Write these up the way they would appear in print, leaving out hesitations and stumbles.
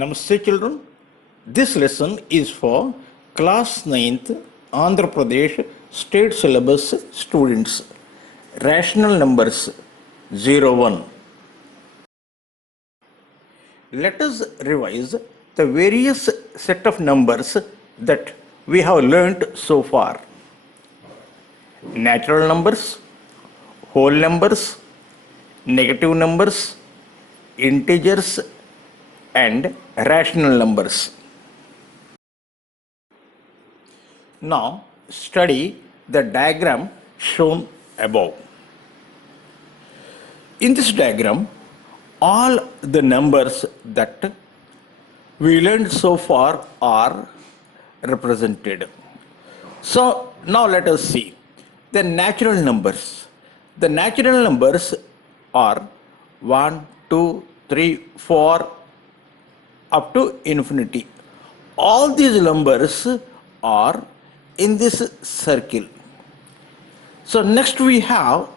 Namaste children. This lesson is for class 9th Andhra Pradesh state syllabus students. Rational numbers 01. Let us revise the various set of numbers that we have learnt so far. Natural numbers, whole numbers, negative numbers, integers and rational numbers. Now study the diagram shown above. In this diagram, all the numbers that we learned so far are represented. So now let us see the natural numbers. The natural numbers are 1, 2, 3, 4 up to infinity. All these numbers are in this circle. So next we have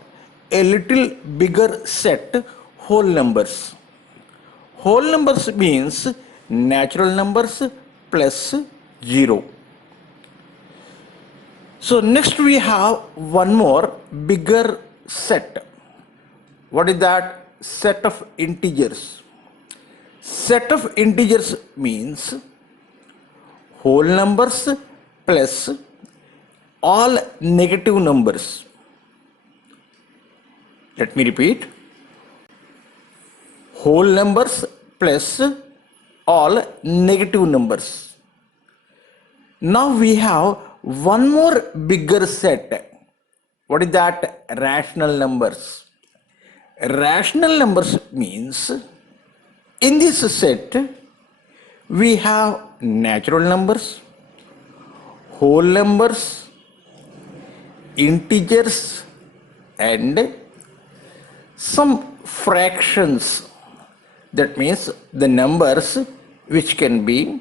a little bigger set, whole numbers. Whole numbers means natural numbers plus 0. So next we have one more bigger set. What is that? Set of integers. Set of integers means whole numbers plus all negative numbers. Let me repeat. Whole numbers plus all negative numbers. Now we have one more bigger set. What is that? Rational numbers. Rational numbers means in this set we have natural numbers, whole numbers, integers and some fractions. That means the numbers which can be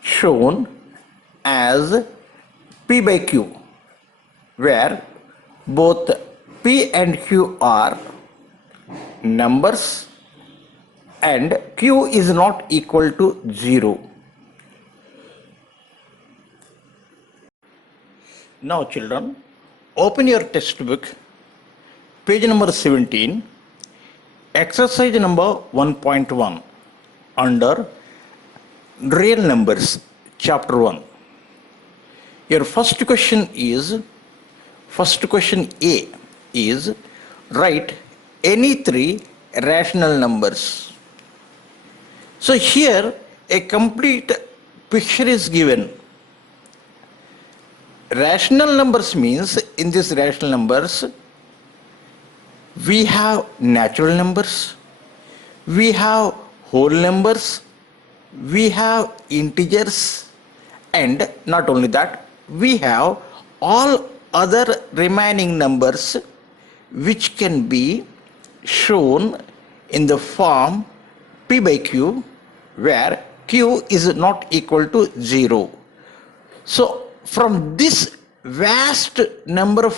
shown as P by Q, where both P and Q are numbers and Q is not equal to 0. Now children, open your textbook, page number 17, exercise number 1.1 under real numbers, chapter 1. Your first question A is write any three rational numbers. So here a complete picture is given. Rational numbers means in these rational numbers we have natural numbers, we have whole numbers, we have integers and not only that, we have all other remaining numbers which can be shown in the form P by Q, where Q is not equal to 0. So from this vast number of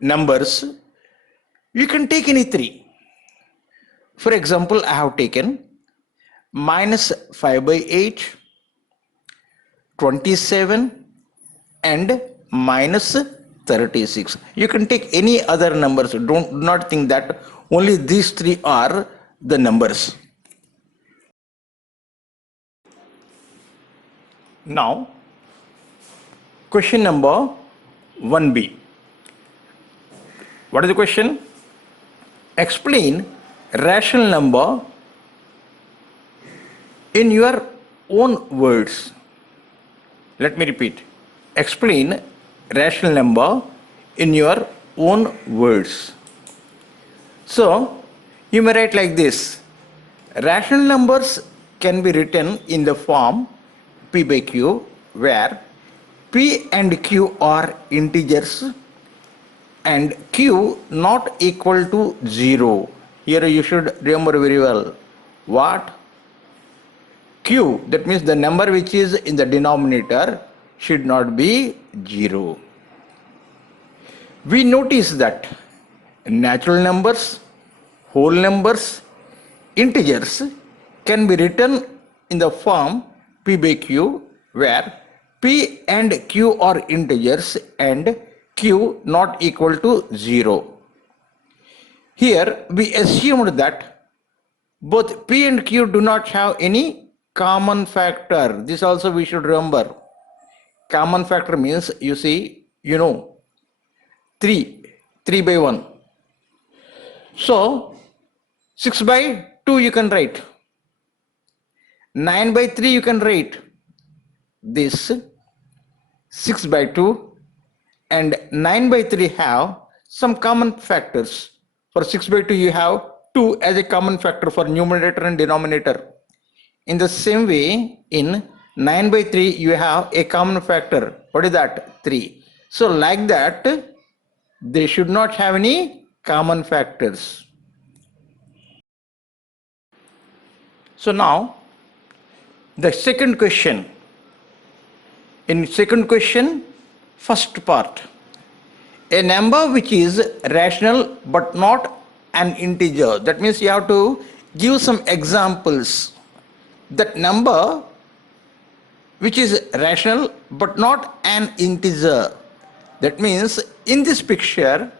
numbers, you can take any three. For example, I have taken minus 5 by 8, 27 and minus 36. You can take any other numbers. Do not think that only these three are the numbers. Now, question number 1b. What is the question? Explain rational number in your own words. Let me repeat. Explain rational number in your own words. So, you may write like this. Rational numbers can be written in the form P by Q, where P and Q are integers and Q not equal to 0. Here you should remember very well. What? Q, that means the number which is in the denominator should not be 0. We notice that natural numbers, whole numbers, integers can be written in the form P by Q, where P and Q are integers and Q not equal to 0. Here we assumed that both P and Q do not have any common factor. This also we should remember. Common factor means, you see, 3 by 1. So 6 by 2 you can write. 9 by 3 you can write. This 6 by 2 and 9 by 3 have some common factors. For 6 by 2 you have 2 as a common factor for numerator and denominator. In the same way, in 9 by 3 you have a common factor. What is that? 3. So like that, they should not have any common factors. So now the second question. In second question, first part, a number which is rational but not an integer. That means you have to give some examples. That number which is rational but not an integer. That means in this picture,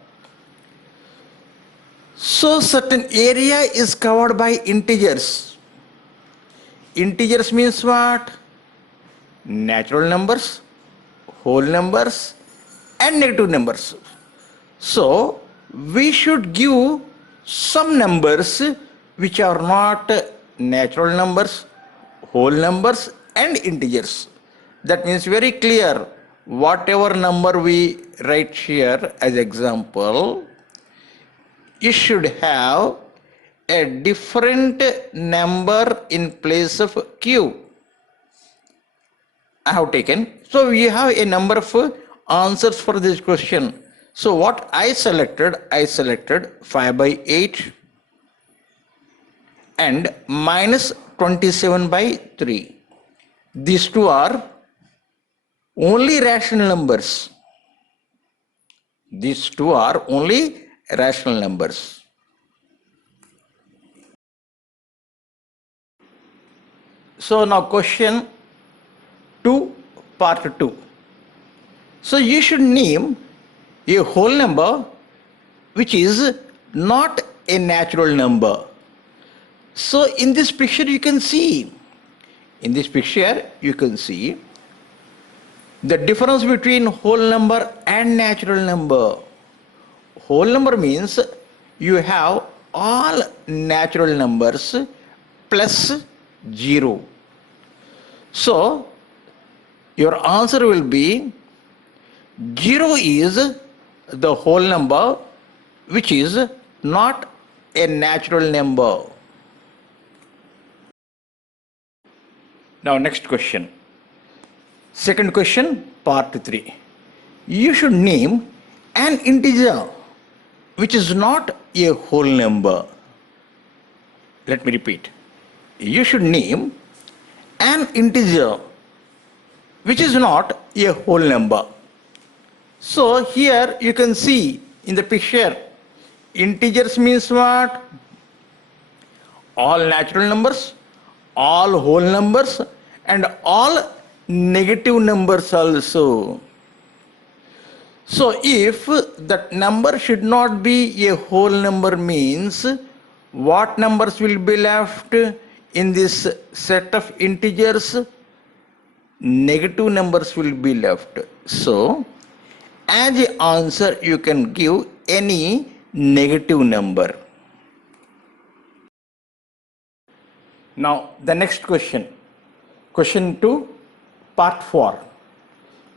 so certain area is covered by integers. Integers means what? Natural numbers, whole numbers and negative numbers. So we should give some numbers which are not natural numbers, whole numbers and integers. That means very clear, whatever number we write here as example, you should have a different number in place of Q. I have taken. So we have a number of answers for this question. So what I selected 5 by 8 and minus 27 by 3. These two are only rational numbers. These two are only rational numbers. So now question 2, part 2. So you should name a whole number which is not a natural number. So in this picture you can see, the difference between whole number and natural number. Whole number means you have all natural numbers plus 0. So your answer will be 0 is the whole number which is not a natural number. Now next question. Second question, part 3. You should name an integer which is not a whole number. Let me repeat. You should name an integer which is not a whole number. So here you can see in the picture, integers means what? All natural numbers, all whole numbers and all negative numbers also. So if that number should not be a whole number means, what numbers will be left in this set of integers? Negative numbers will be left. So as an answer you can give any negative number. Now the next question, question 2, part 4.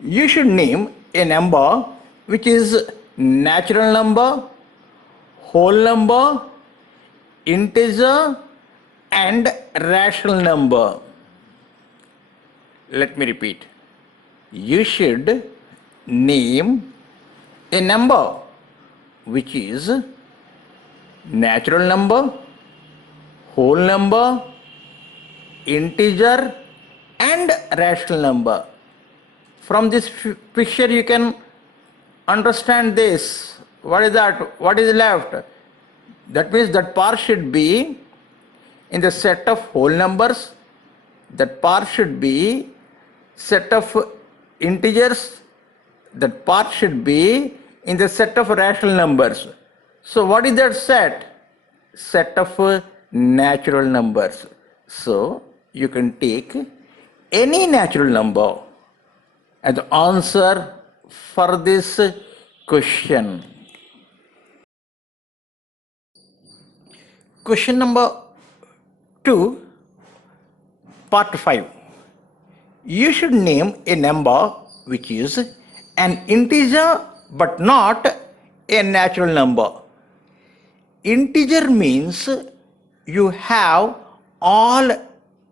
You should name a number which is natural number, whole number, integer and rational number. Let me repeat. You should name a number which is natural number, whole number, integer and rational number. From this picture you can understand this. What is that? What is left? That means that part should be in the set of whole numbers, that part should be set of integers, that part should be in the set of rational numbers. So what is that set? Set of natural numbers. So you can take any natural number as the answer for this question. Question number 2, part 5. You should name a number which is an integer but not a natural number. Integer means you have all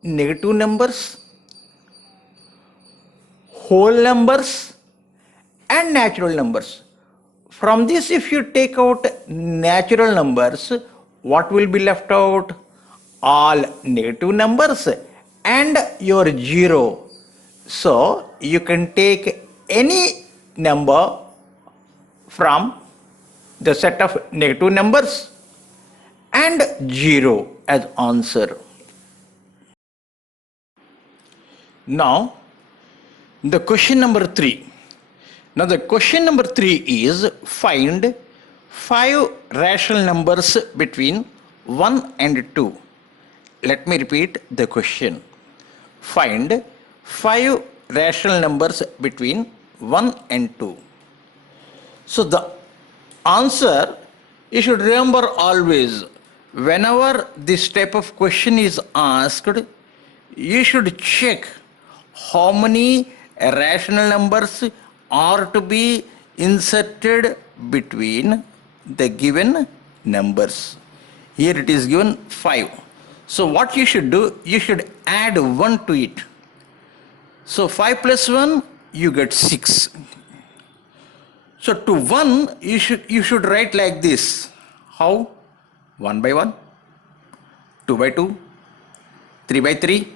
negative numbers, whole numbers and natural numbers. From this, if you take out natural numbers, what will be left out? All negative numbers and your zero. So you can take any number from the set of negative numbers and zero as answer. Now the question number 3. Now the question number 3 is find 5 rational numbers between 1 and 2. Let me repeat the question. Find 5 rational numbers between 1 and 2. So the answer, you should remember always, whenever this type of question is asked, you should check how many rational numbers are to be inserted between the given numbers. Here it is given 5. So what you should do, you should add 1 to it. So 5 plus 1, you get 6. So to 1, you should write like this. How? 1 by 1, 2 by 2, 3 by 3,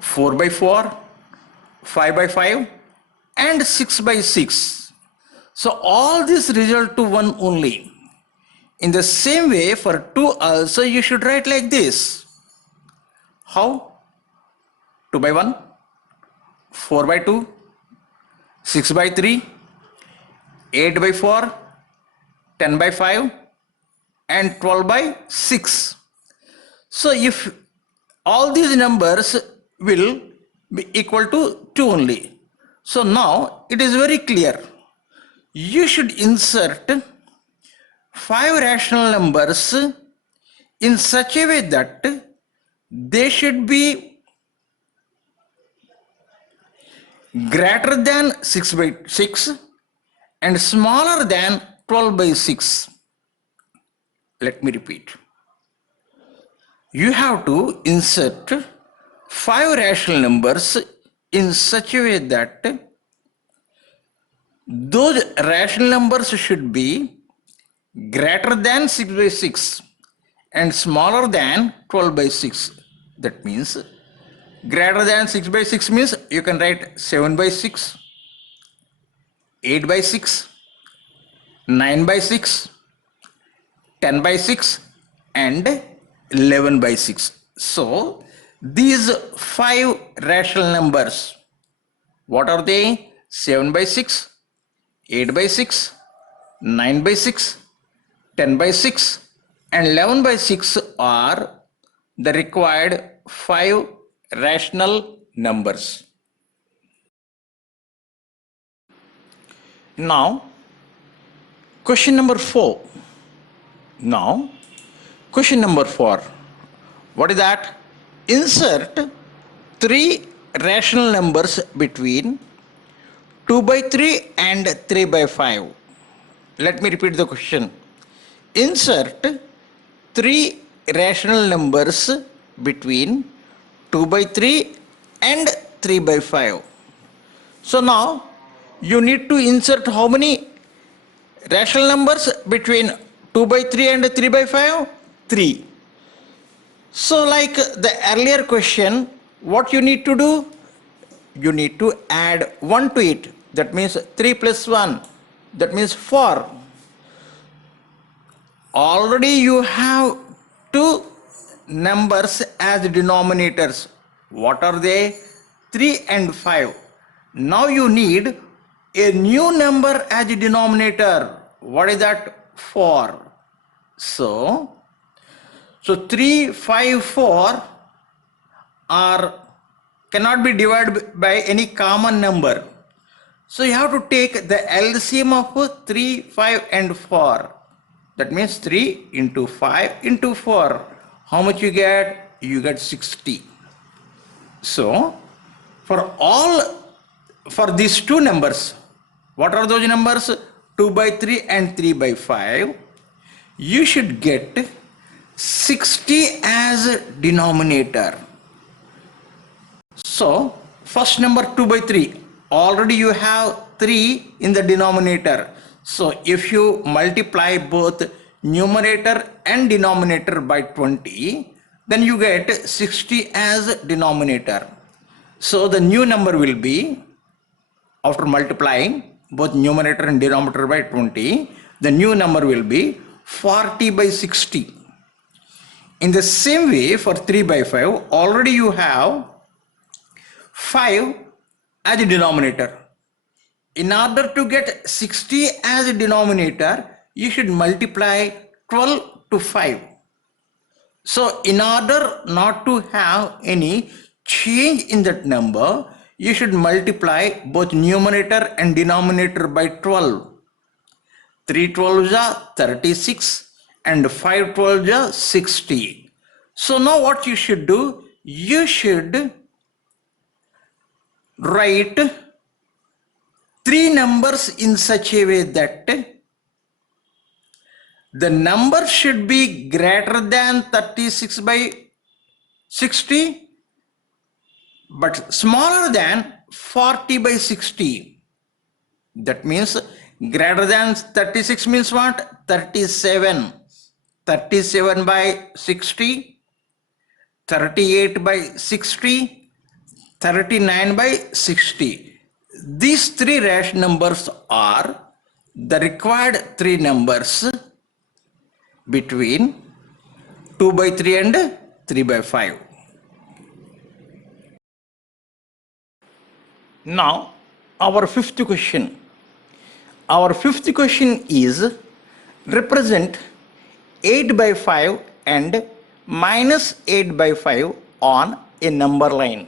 4 by 4, 5 by 5 and 6 by 6. So all this result to 1 only. In the same way for 2 also you should write like this. How? 2 by 1, 4 by 2, 6 by 3, 8 by 4, 10 by 5 and 12 by 6. So if all these numbers will be equal to 2 only. So now it is very clear. You should insert 5 rational numbers in such a way that they should be greater than 6 by 6 and smaller than 12 by 6. Let me repeat. You have to insert 5 rational numbers in such a way that those rational numbers should be greater than 6 by 6 and smaller than 12 by 6. That means greater than 6 by 6 means you can write 7 by 6, 8 by 6, 9 by 6, 10 by 6 and 11 by 6. So these 5 rational numbers, what are they? 7 by 6, 8 by 6, 9 by 6, 10 by 6 and 11 by 6 are the required 5 rational numbers. Now question number 4. Now question number 4. What is that? Insert 3 rational numbers between 2 by 3 and 3 by 5. Let me repeat the question. Insert 3 rational numbers between 2 by 3 and 3 by 5. So now you need to insert how many rational numbers between 2 by 3 and 3 by 5? 3. So like the earlier question, what you need to do? You need to add 1 to it. That means 3 plus 1. That means 4. Already you have 2 numbers as denominators. What are they? 3 and 5. Now you need a new number as a denominator. What is that? 4. So 3, 5, 4 are cannot be divided by any common number. So you have to take the LCM of 3, 5 and 4. That means 3 into 5 into 4. How much you get? You get 60. So for these two numbers, what are those numbers? 2 by 3 and 3 by 5. You should get 60 as denominator. So first number 2 by 3, already you have 3 in the denominator. So if you multiply both numerator and denominator by 20, then you get 60 as denominator. So the new number will be, after multiplying both numerator and denominator by 20, the new number will be 40 by 60. In the same way, for 3 by 5, already you have 5 as a denominator. In order to get 60 as a denominator, you should multiply 12 to 5. So in order not to have any change in that number, you should multiply both numerator and denominator by 12. 3 12s are 36 and 5 12s are 60. So now what you should do, you should write 3 numbers in such a way that the number should be greater than 36 by 60 but smaller than 40 by 60. That means greater than 36 means what? 37. 37 by 60, 38 by 60, 39 by 60. These 3 rational numbers are the required 3 numbers between 2 by 3 and 3 by 5. Now, our fifth question. Our fifth question is represent 8 by 5 and minus 8 by 5 on a number line.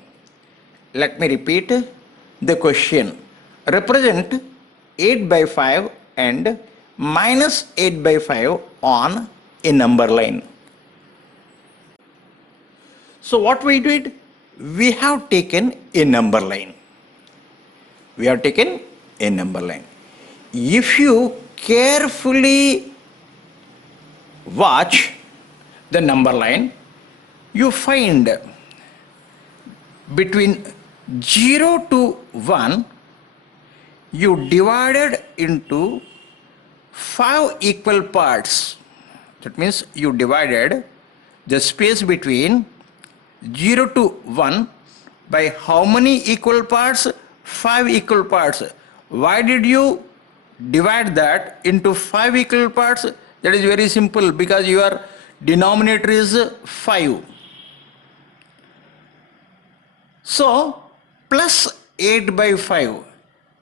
Let me repeat the question. Represent 8 by 5 and minus 8 by 5 on a number line. So what we did? We have taken a number line. We have taken a number line. If you carefully watch the number line, you find between 0 to 1, you divided into 5 equal parts. That means you divided the space between 0 to 1 by how many equal parts? 5 equal parts. Why did you divide that into 5 equal parts? That is very simple, because your denominator is 5. So plus 8 by 5.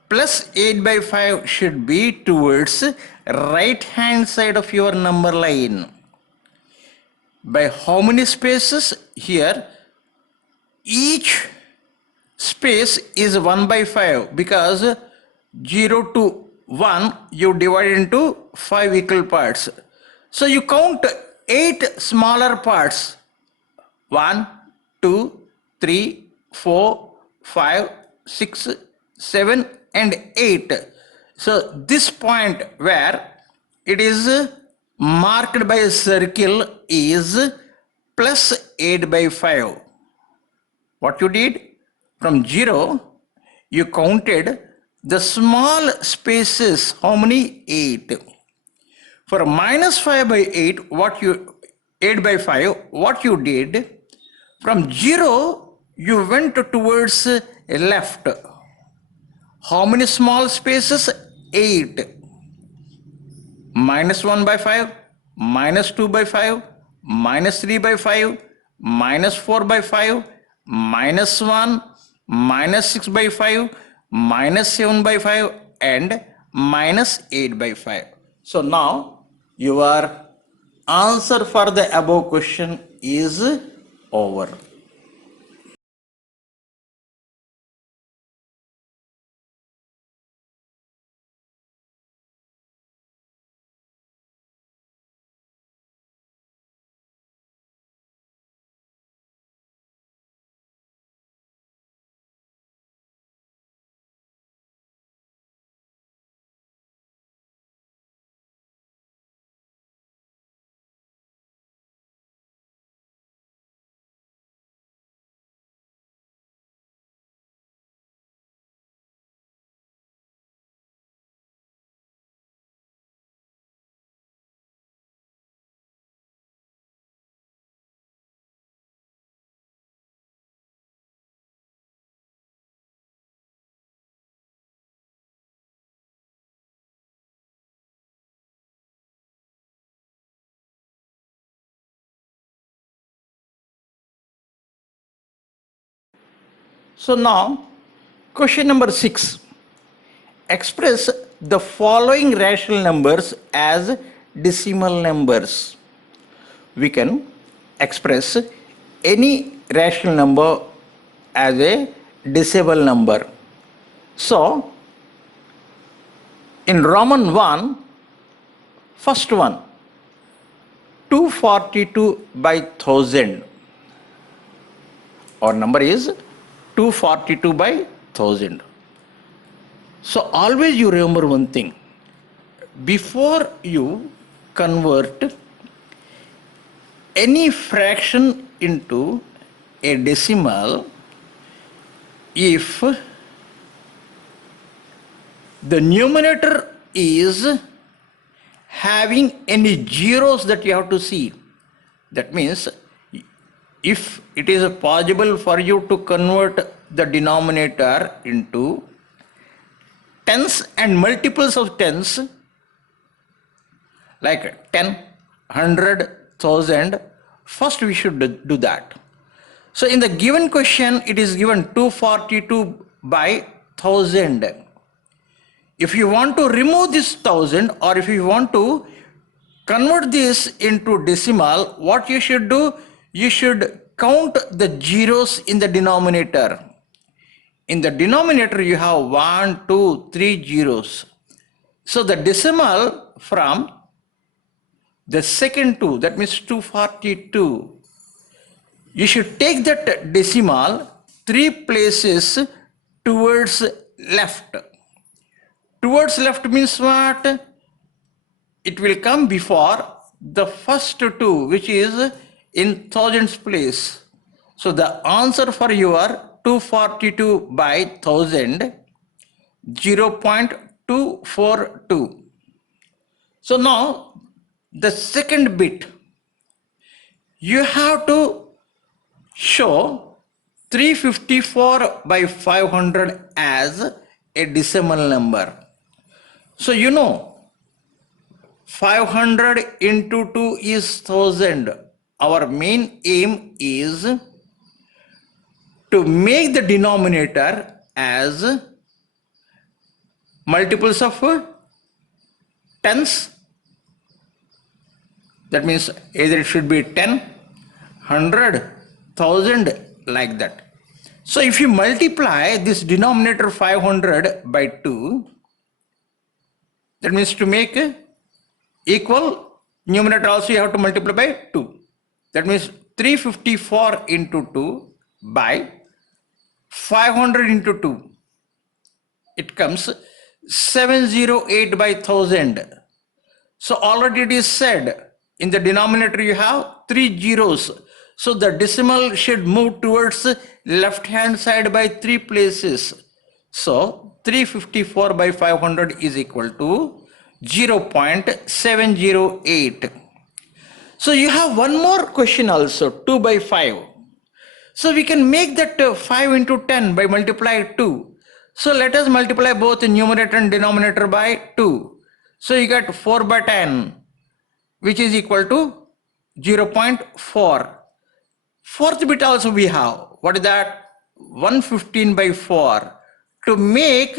Plus 8 by 5 should be towards right hand side of your number line. By how many spaces? Here each space is 1 by 5, because 0 to 1 you divide into 5 equal parts. So you count 8 smaller parts. 1, 2, 3, 4, 5, 6, 7 and 8. So this point where it is marked by a circle is plus 8 by 5. What you did? From 0, you counted the small spaces. How many? 8. For minus 5 by 8, 8 by 5, what you did? From 0, you went towards left. How many small spaces? 8. Minus 1 by 5, minus 2 by 5, minus 3 by 5, minus 4 by 5, minus 1, minus 6 by 5, minus 7 by 5, and minus 8 by 5. So now your answer for the above question is over. So now question number 6. Express the following rational numbers as decimal numbers. We can express any rational number as a decimal number. So, in Roman 1, first one, 242 by 1000. Our number is 242 by 1000. So always you remember one thing. Before you convert any fraction into a decimal, if the numerator is having any zeros that you have to see, that means if it is possible for you to convert the denominator into tens and multiples of tens, like 10, 100, 1000, first we should do that. So in the given question, it is given 242 by 1000. If you want to remove this 1000, or if you want to convert this into decimal, what you should do? You should count the zeros in the denominator. In the denominator, you have 1, 2, 3 zeros. So the decimal from the second two, that means 242, you should take that decimal 3 places towards left. Towards left means what? It will come before the first two, which is in thousands place. So the answer for your 242 by 1000, 0.242. So now the second bit, you have to show 354 by 500 as a decimal number. So you know 500 into 2 is 1000. Our main aim is to make the denominator as multiples of tens. That means either it should be 10, 100, 1000, like that. So if you multiply this denominator 500 by 2, that means to make equal numerator also you have to multiply by 2. That means 354 into 2 by 500 into 2. It comes 708 by 1000. So already it is said, in the denominator you have 3 zeros. So the decimal should move towards left hand side by 3 places. So 354 by 500 is equal to 0.708. So you have one more question also, 2 by 5. So we can make that 5 into 10 by multiply 2. So let us multiply both the numerator and denominator by 2. So you get 4 by 10, which is equal to 0.4. Fourth bit also we have. What is that? 115 by 4. To make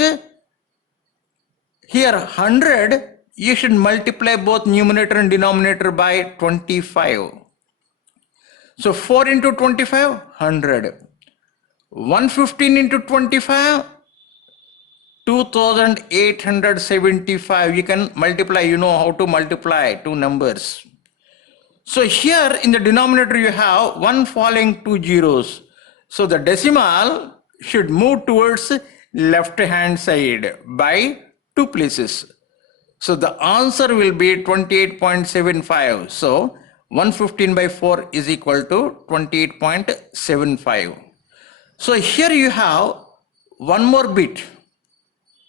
here 100, you should multiply both numerator and denominator by 25. So 4 into 25, 100. 115 into 25, 2875. You can multiply, you know how to multiply two numbers. So here in the denominator you have 1 following 2 zeros. So the decimal should move towards left hand side by 2 places. So the answer will be 28.75. So 115 by 4 is equal to 28.75. So here you have one more bit.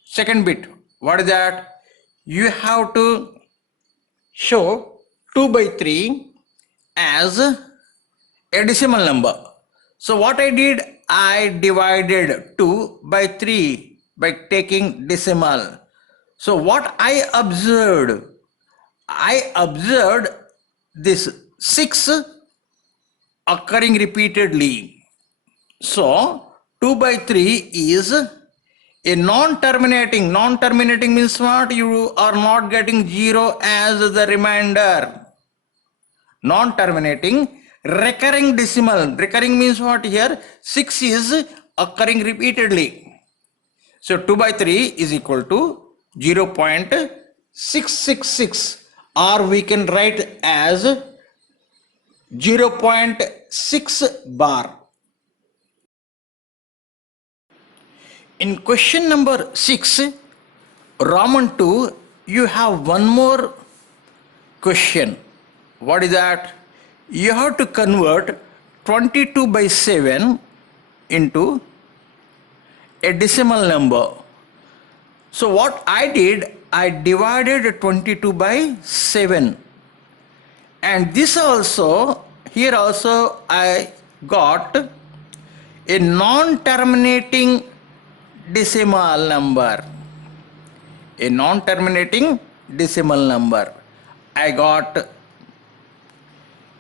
Second bit. What is that? You have to show 2 by 3 as a decimal number. So what I did, I divided 2 by 3 by taking decimal. So what I observed this 6 occurring repeatedly. So 2 by 3 is a non-terminating. Non-terminating means what? You are not getting 0 as the remainder. Non-terminating, recurring decimal. Recurring means what here? 6 is occurring repeatedly. So 2 by 3 is equal to 0.666, or we can write as 0.6 bar. In question number 6, Roman 2, you have one more question. What is that? You have to convert 22 by 7 into a decimal number. So what I did, I divided 22 by 7. And this also, here also I got a non-terminating decimal number. A non-terminating decimal number. I got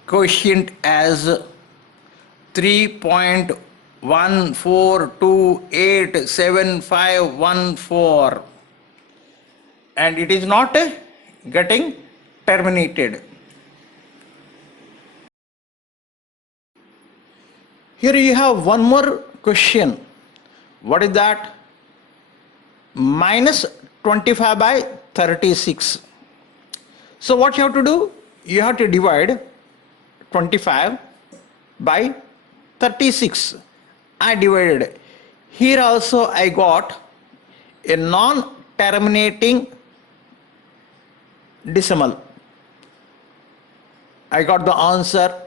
quotient as 3.14287514, and it is not getting terminated. Here you have one more question. What is that? Minus 25 by 36. So what you have to do? You have to divide 25 by 36. I divided. Here also I got a non-terminating decimal. I got the answer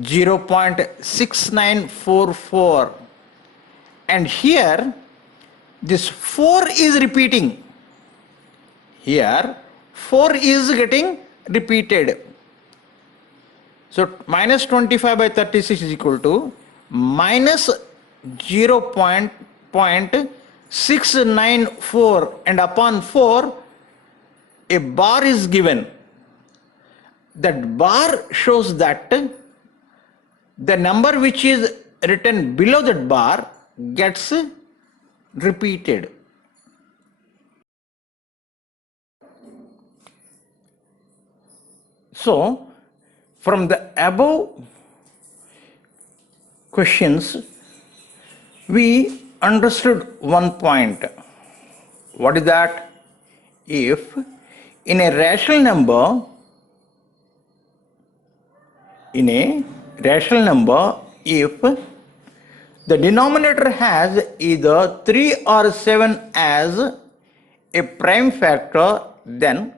0.6944. And here this 4 is repeating. Here 4 is getting repeated. So minus 25 by 36 is equal to minus 0.694, and upon 4 a bar is given. That bar shows that the number which is written below that bar gets repeated. So from the above questions, we understood one point. What is that? If in a rational number, if the denominator has either 3 or 7 as a prime factor, then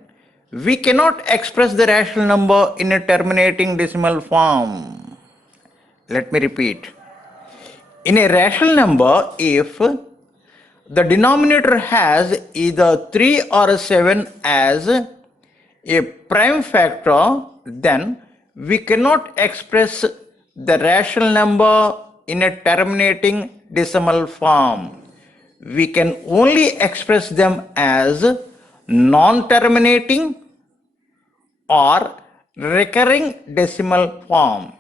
we cannot express the rational number in a terminating decimal form. Let me repeat. In a rational number, if the denominator has either 3 or 7 as a prime factor, then we cannot express the rational number in a terminating decimal form. We can only express them as non-terminating or recurring decimal form.